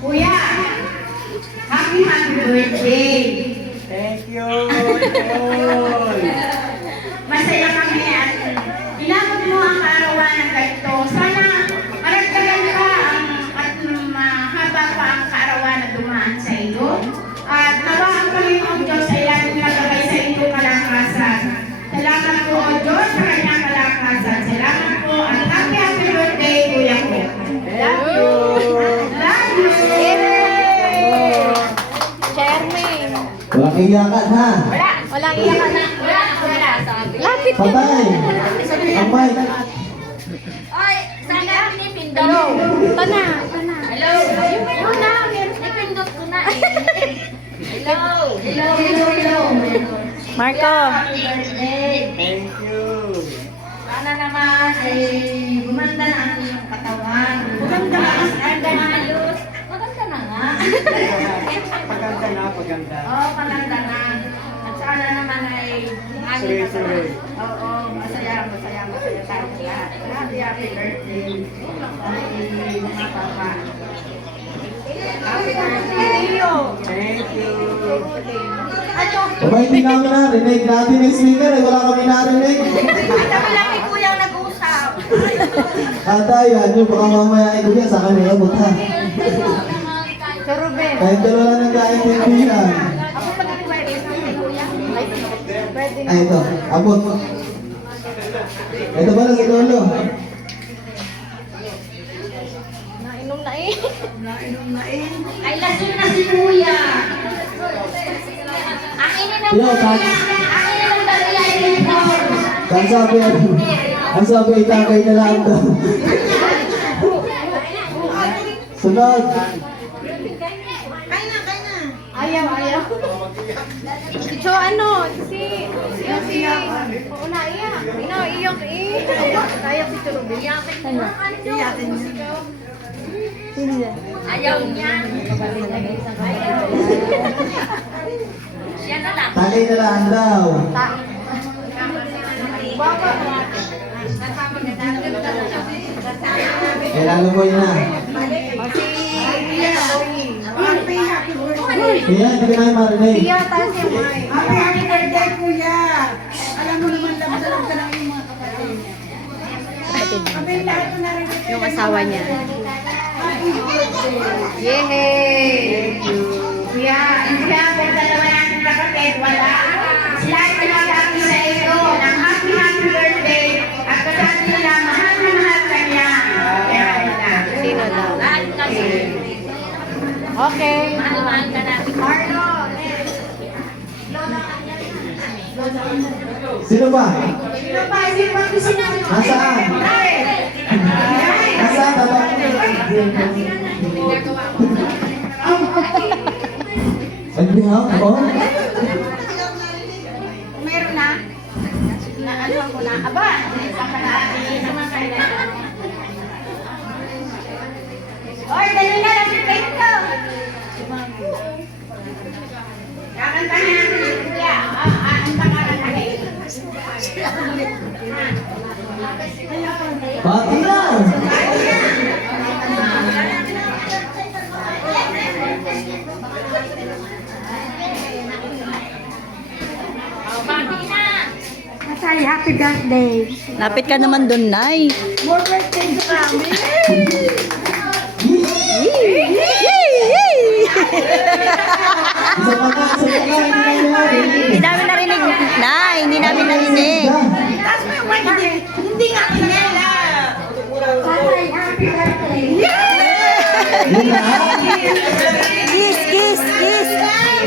Kuya, happy birthday! Thank you, Idol! Masaya kami at inabot mo ang kaarawan ng ganito. Sana maragdagan ka at mahaba pa ang kaarawan na dumaan sa iyo. At nawa ang Panginoong Diyos ay laging magabay sa iyong kalakasan. Salamat po, O Diyos, sa kanyang kalakasan. Salamat po at happy birthday, Kuya ko. Thank you! Love you! Chairman. Walang iyakan ha. Walang iyakan na. Wala. Lapit ka. Patay. Ang mic. Oy, sana ni Pindoro. Tana. Hello. Yun na. Ipindot ko na. Hello. Marco. Happy birthday! Thank you! Sana naman ay gumanda na ang iyong katawan. Gumanda na ayos. Maganda na nga. Paganda na, paganda. Oo, maganda na. At sana naman ay Suloy-suloy. Oo, masaya tayo lahat. Happy birthday. Happy mga papa. Happy birthday. Thank you! Aba, hindi namin narinig. Natin yung speaker eh. Wala kami narinig. Kami lang ni Kuya nag-usap. Tatay, ano, baka mamaya ito yan sa kanila. Buta. So, Ruben. Kahit dalawa lang ang kaintindihan. Ako pa nag-birthday sa Kuya. Birthday Ay, ito. Abot. Ito ba lang itolo? Nainom na eh. Ay, lasing na si Kuya. Ang ininom Yo, ko tag. ang ininom ko niya ay uniform. Ang sabi, itakay na lang ito. Sunod. Ayaw. So ano, si oo na iyak. Iyak eh. Iyak si Ruben. Iyakin niya. Sino yan? Ayaw niya. Siya na lang. Takay na lang daw. Kailangan mo yun na. Kaya, hindi ka namin marinig. Happy birthday, Kuya. Alam mo naman lang ka lang yung mga kapatid. Kami lahat na narinig. Yung asawa niya. Yehey! Kuya, kaya kung dalawa natin kapatid, wala. Sila ay pinagkaki sa iyo ng happy birthday at kasama nila mahal na mahal ka niya. Kaya nila. Sino daw? Lahat kasi. Okay. Mahal ka natin. Marlo, Sino ba? sino pa? Sino pa gusto mo? Nasaan? Nasaan? Tatay? Nagbihaw? Oh? Meron na? Na ano ko na? Aba, pagkalaki naman kayo. Oy, dali na lang si Pento. Kakantahin natin si Kuya. Ang pangalan na kayo. Pati na! Masay, happy birthday. Lapit ka naman dun, Nay. More birthday sa kami. Isa pa ka, hindi namin Hindi namin narinig, Nay. Hindi namin narinig. Tapos may one hindi nga kinela. Masay, happy birthday. Yun lahat? Kiss.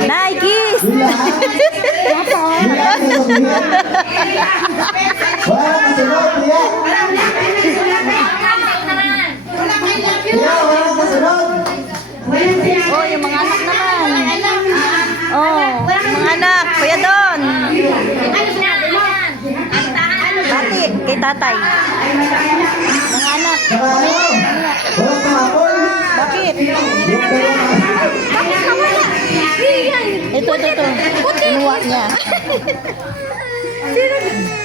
Nay, kiss. Yun lahat? Yun lahat yung sabihin? Wala na kasunod, Tia! Tia, wala na kasunod! Oh, yung mga anak naman. Oh, mga anak. Kuya Don. Bakit? Kay tatay. Mga anak. Saka ano? Walang kahapon! Bakit? Yung dalawa. Bakit nawala? Ito. Kinuha niya.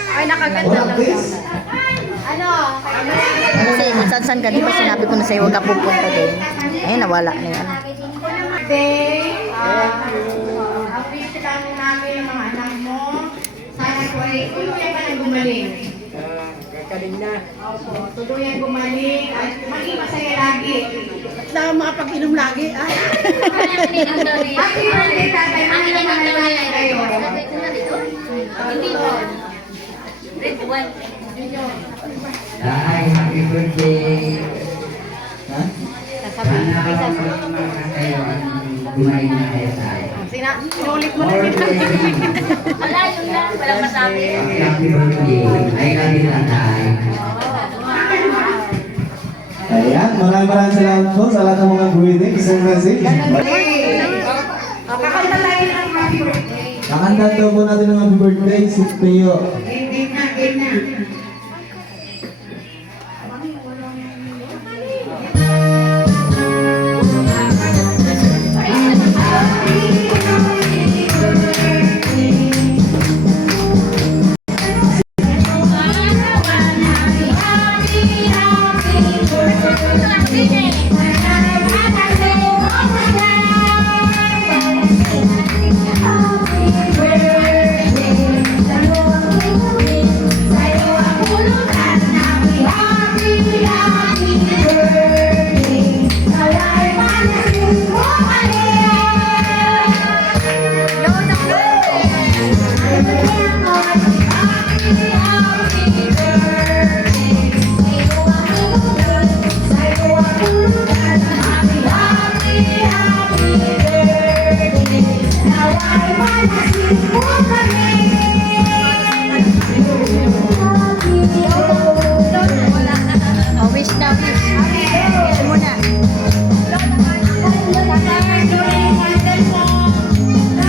Ay, nakaganda Walang lang. kiss? Kasi kung saan ka, di ba sinabi ko na sa'yo, huwag ka pupunta din. Ayun, nawala na yan. Birthday. Wish lang namin ang mga anak mo. Sana po ay tuluyan ka na gumaling. Gagaling na. Opo, tuluyan gumaling at maging masaya lagi. Na makapag-inom lagi. Ay. Happy birthday, tatay. Ano naman nanay kayo? Hindi po. Red one. Ay, happy birthday. Ha? Sana kayo gumaling na kayo tayo. Inulit mo na More kita. blessings. Wala, yun lang. Walang masabi. Happy birthday. Ay, kami lang tayo. Ayan, maraming salamat po sa lahat ng mga greeting. Isang message. Kakanta tayo ng happy birthday. Kakanta daw po natin ng happy birthday, si Pio. Game na, game na. Oh, wish na, wish. Wish mo na.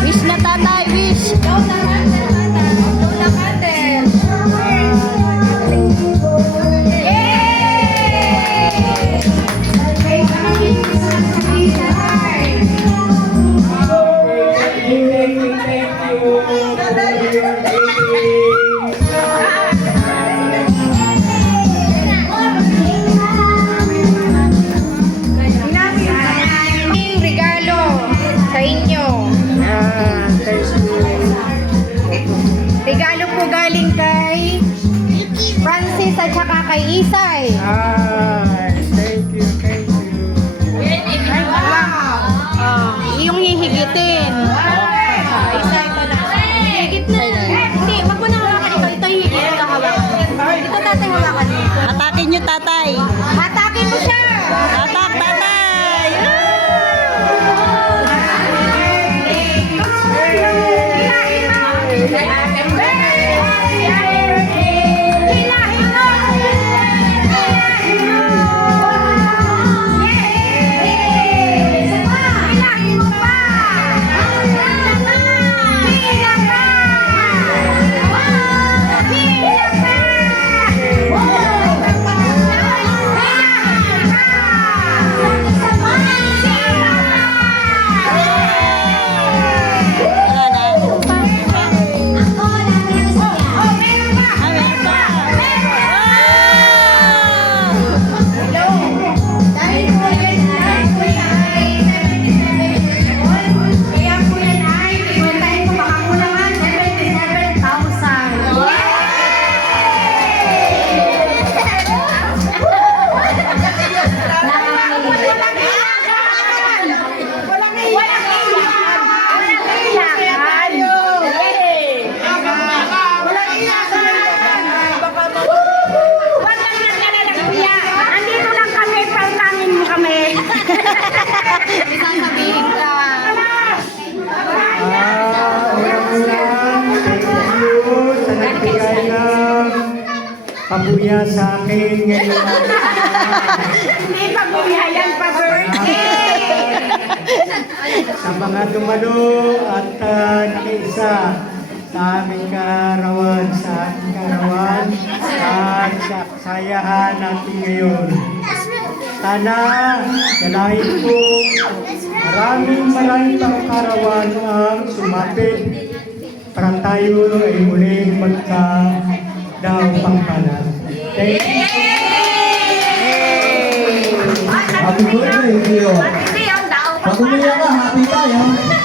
Wish na, tatay, wish. Regalo sa inyo. Regalo po galing kay Francis at saka kay Isay. Thank you, thank you. Yung hihigitin. Isay pa na. Higit na. Hindi, wag mo na hawakan ito. Ito yung higit na hawakan. Ito tatay hawakan mo. Atakin niyo, tatay. Hatakin mo siya. Atak, tatay. Pabuya sa akin ngayon. Hindi pa bumihayan pa birthday. Sa mga dumalo at nakiisa sa aming kaarawan, at sa kasayahan natin ngayon. Sana, dalahin po, maraming pang kaarawan ang sumapit para tayo ay muling magka daw pangkalan. Thank you. Happy birthday, Gio. Hindi, ang daw. Pag umiyak ka, happy tayo.